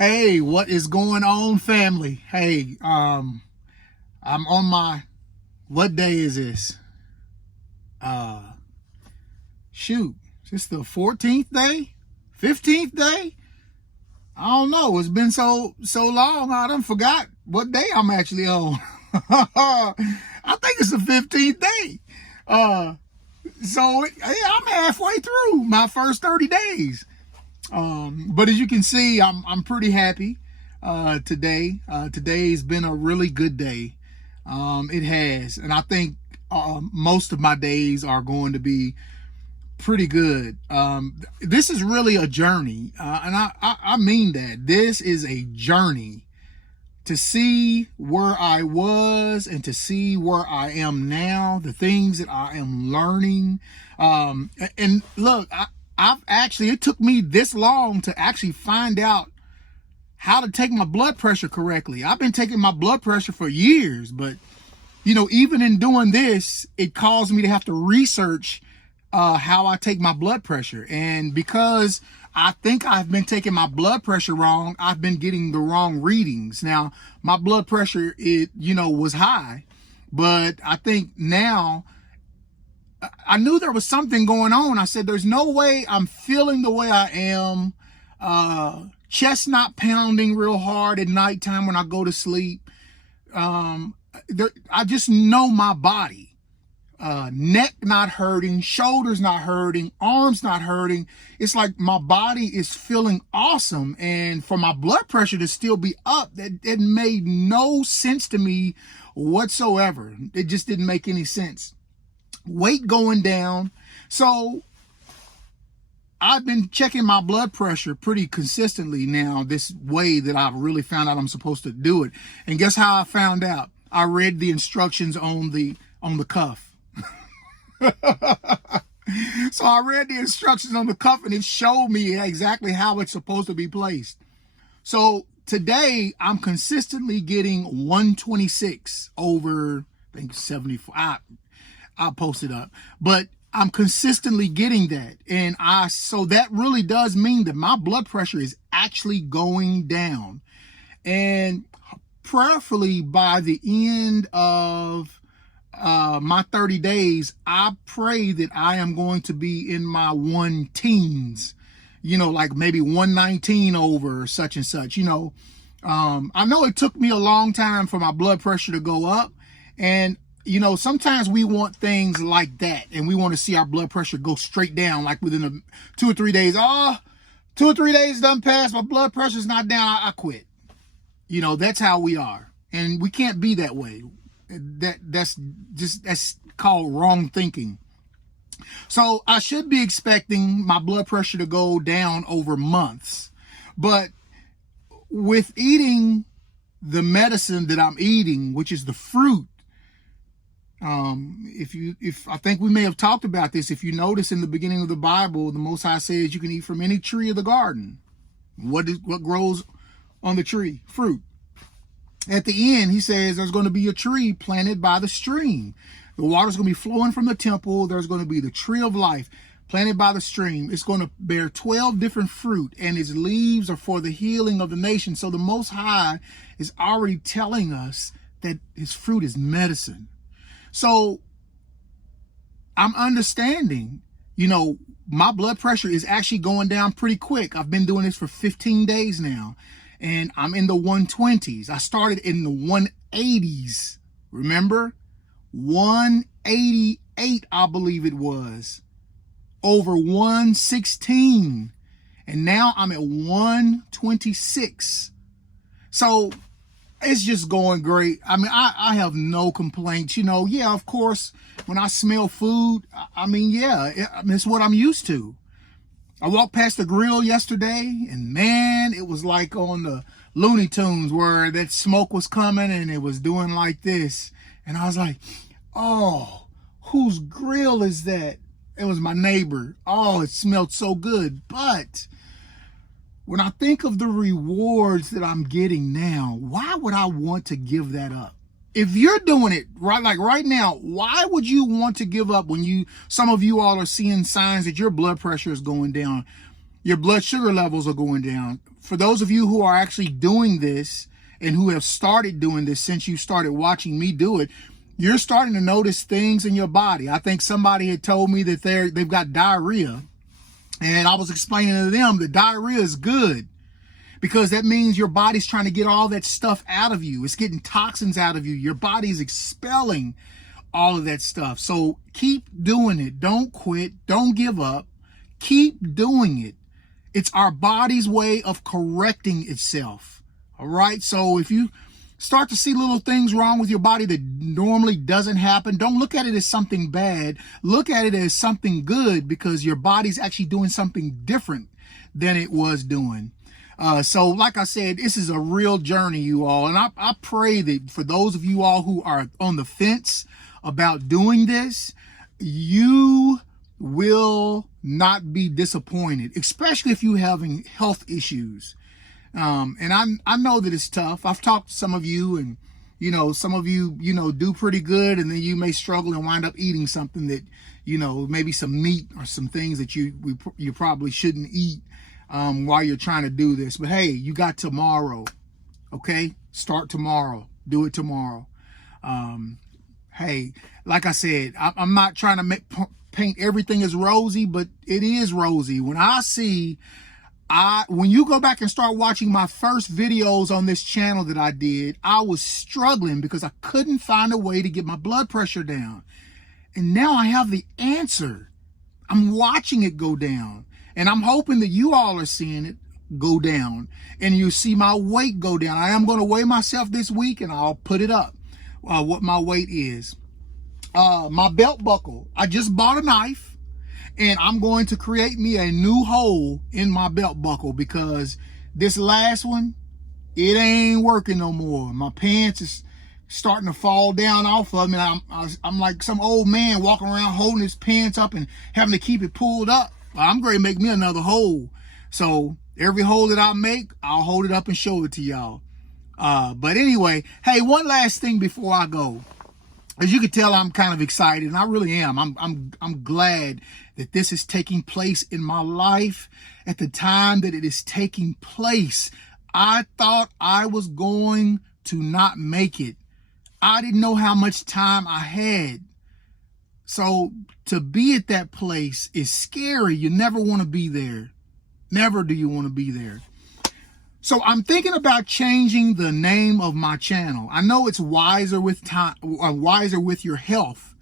Hey, what is going on, family? Hey, I'm on my, what day is this? Uh, Shoot, is this the 14th day? 15th day? I don't know. It's been so long, I done forgot what day I'm actually on. I think it's the 15th day. Uh, I'm halfway through my first 30 days. But as you can see, I'm pretty happy today. Today's been a really good day. It has, and I think most of my days are going to be pretty good. This is really a journey, and I mean that. This is a journey to see where I was and to see where I am now, the things that I am learning. And look, it took me this long to actually find out how to take my blood pressure correctly. I've been taking my blood pressure for years, but even in doing this, it caused me to have to research how I take my blood pressure. And because I think I've been taking my blood pressure wrong, I've been getting the wrong readings. Now, my blood pressure, was high, but I think now I knew there was something going on. I said, there's no way I'm feeling the way I am. Chest not pounding real hard at nighttime when I go to sleep. I just know my body. Neck not hurting, shoulders not hurting, arms not hurting. It's like my body is feeling awesome. And for my blood pressure to still be up, that made no sense to me whatsoever. It just didn't make any sense. Weight going down. So I've been checking my blood pressure pretty consistently now, this way that I've really found out I'm supposed to do it. And guess how I found out? I read the instructions on the cuff. So I read the instructions on the cuff and it showed me exactly how it's supposed to be placed. So today I'm consistently getting 126 over, I think 74. I'll post it up, but I'm consistently getting that. And so that really does mean that my blood pressure is actually going down. And prayerfully by the end of my 30 days, I pray that I am going to be in my 110s, like maybe 119 over such and such, I know it took me a long time for my blood pressure to go up. And sometimes we want things like that and we want to see our blood pressure go straight down, like within 2 or 3 days. 2 or 3 days done passed, my blood pressure's not down, I quit. That's how we are. And we can't be that way. That's called wrong thinking. So I should be expecting my blood pressure to go down over months. But with eating the medicine that I'm eating, which is the fruit, if I think we may have talked about this, if you notice in the beginning of the Bible, the Most High says you can eat from any tree of the garden. What grows on the tree? Fruit. At the end, he says there's going to be a tree planted by the stream. The water's going to be flowing from the temple. There's going to be the tree of life planted by the stream. It's going to bear 12 different fruit, and its leaves are for the healing of the nation. So the Most High is already telling us that his fruit is medicine. So I'm understanding, my blood pressure is actually going down pretty quick. I've been doing this for 15 days now, and I'm in the 120s. I started in the 180s. Remember? 188, I believe it was, over 116. And now I'm at 126. So it's just going great. I mean, I have no complaints. Yeah, of course, when I smell food, it's what I'm used to. I walked past the grill yesterday, and man, it was like on the Looney Tunes where that smoke was coming and it was doing like this. And I was like, oh, whose grill is that? It was my neighbor. Oh, it smelled so good. But when I think of the rewards that I'm getting now, why would I want to give that up? If you're doing it right, like right now, why would you want to give up when some of you all are seeing signs that your blood pressure is going down? Your blood sugar levels are going down. For those of you who are actually doing this and who have started doing this since you started watching me do it, you're starting to notice things in your body. I think somebody had told me that they've got diarrhea, and I was explaining to them that diarrhea is good because that means your body's trying to get all that stuff out of you. It's getting toxins out of you. Your body's expelling all of that stuff. So keep doing it. Don't quit. Don't give up. Keep doing it. It's our body's way of correcting itself. All right. So if you start to see little things wrong with your body that normally doesn't happen, don't look at it as something bad. Look at it as something good, because your body's actually doing something different than it was doing. So like I said, this is a real journey, you all. And I pray that for those of you all who are on the fence about doing this, you will not be disappointed, especially if you're having health issues. And I know that it's tough. I've talked to some of you, and, you know, some of you, you know, do pretty good, and then you may struggle and wind up eating something that, you know, maybe some meat or some things that you probably shouldn't eat, while you're trying to do this. But hey, you got tomorrow. Okay. Start tomorrow. Do it tomorrow. Hey, like I said, I'm not trying to paint everything as rosy, but it is rosy. When you go back and start watching my first videos on this channel that I did, I was struggling because I couldn't find a way to get my blood pressure down. And now I have the answer. I'm watching it go down. And I'm hoping that you all are seeing it go down. And you see my weight go down. I am going to weigh myself this week, and I'll put it up, what my weight is. My belt buckle. I just bought a knife, and I'm going to create me a new hole in my belt buckle, because this last one, it ain't working no more. My pants is starting to fall down off of me. I'm like some old man walking around holding his pants up and having to keep it pulled up. I'm going to make me another hole. So every hole that I make, I'll hold it up and show it to y'all. But anyway, hey, one last thing before I go. As you can tell, I'm kind of excited, and I really am. I'm glad that this is taking place in my life at the time that it is taking place. I thought I was going to not make it. I didn't know how much time I had. So to be at that place is scary. You never want to be there. Never do you want to be there. So I'm thinking about changing the name of my channel. I know it's wiser with time, wiser with your health,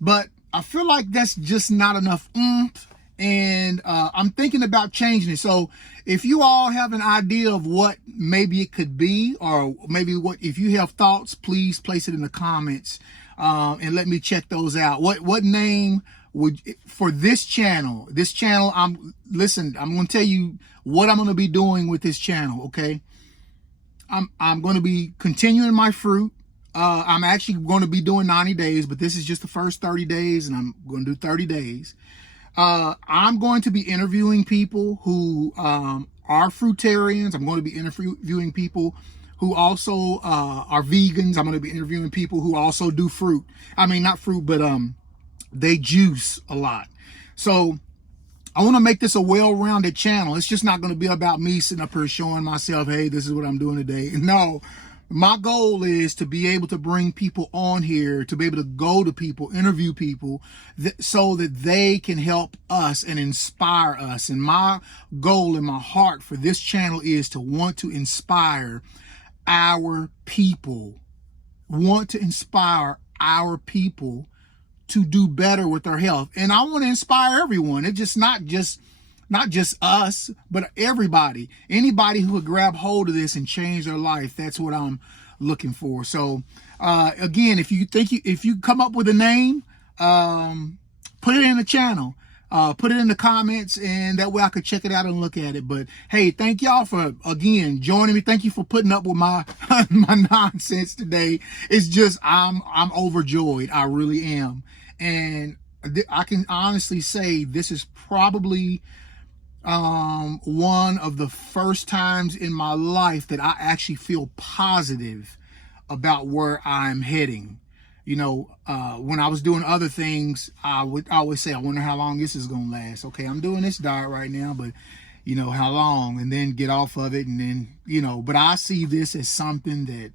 but I feel like that's just not enough oomph. And I'm thinking about changing it. So if you all have an idea of what maybe it could be, or maybe if you have thoughts, please place it in the comments, and let me check those out. What name would for this channel? This channel, I'm going to tell you what I'm going to be doing with this channel. Okay. I'm going to be continuing my fruit. I'm actually going to be doing 90 days, but this is just the first 30 days, and I'm going to do 30 days. I'm going to be interviewing people who are fruitarians. I'm going to be interviewing people who also are vegans. I'm going to be interviewing people who also do fruit. I mean, not fruit, but they juice a lot. So I want to make this a well-rounded channel. It's just not going to be about me sitting up here showing myself, hey, this is what I'm doing today. No, my goal is to be able to bring people on here, to be able to go to people, interview people, so that they can help us and inspire us. And my goal in my heart for this channel is to want to inspire our people, to do better with their health. And I want to inspire everyone. It's just not just us, but everybody. Anybody who would grab hold of this and change their life, that's what I'm looking for. So again, if you come up with a name, put it in the channel. Put it in the comments, and that way I could check it out and look at it. But hey, thank y'all for, again, joining me. Thank you for putting up with my my nonsense today. It's just I'm overjoyed. I really am. And I can honestly say this is probably one of the first times in my life that I actually feel positive about where I'm heading. You know, when I was doing other things, I would always say, I wonder how long this is going to last. Okay, I'm doing this diet right now, but you know, how long, and then get off of it. And then, you know, but I see this as something that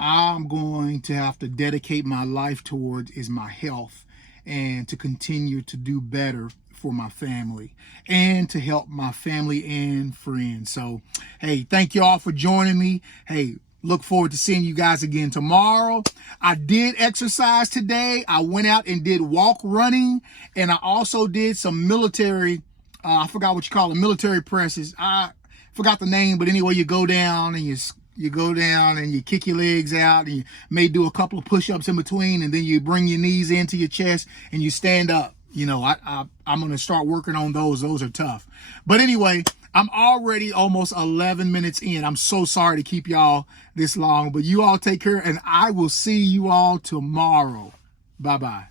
I'm going to have to dedicate my life towards, is my health, and to continue to do better for my family and to help my family and friends. So, hey, thank you all for joining me. Hey, look forward to seeing you guys again tomorrow. I did exercise today. I went out and did walk running, and I also did some military, I forgot what you call it, military presses. I forgot the name, but anyway, you go down and you go down and you kick your legs out, and you may do a couple of push-ups in between, and then you bring your knees into your chest and you stand up. You know, I'm going to start working on those. Those are tough. But anyway, I'm already almost 11 minutes in. I'm so sorry to keep y'all this long, but you all take care, and I will see you all tomorrow. Bye-bye.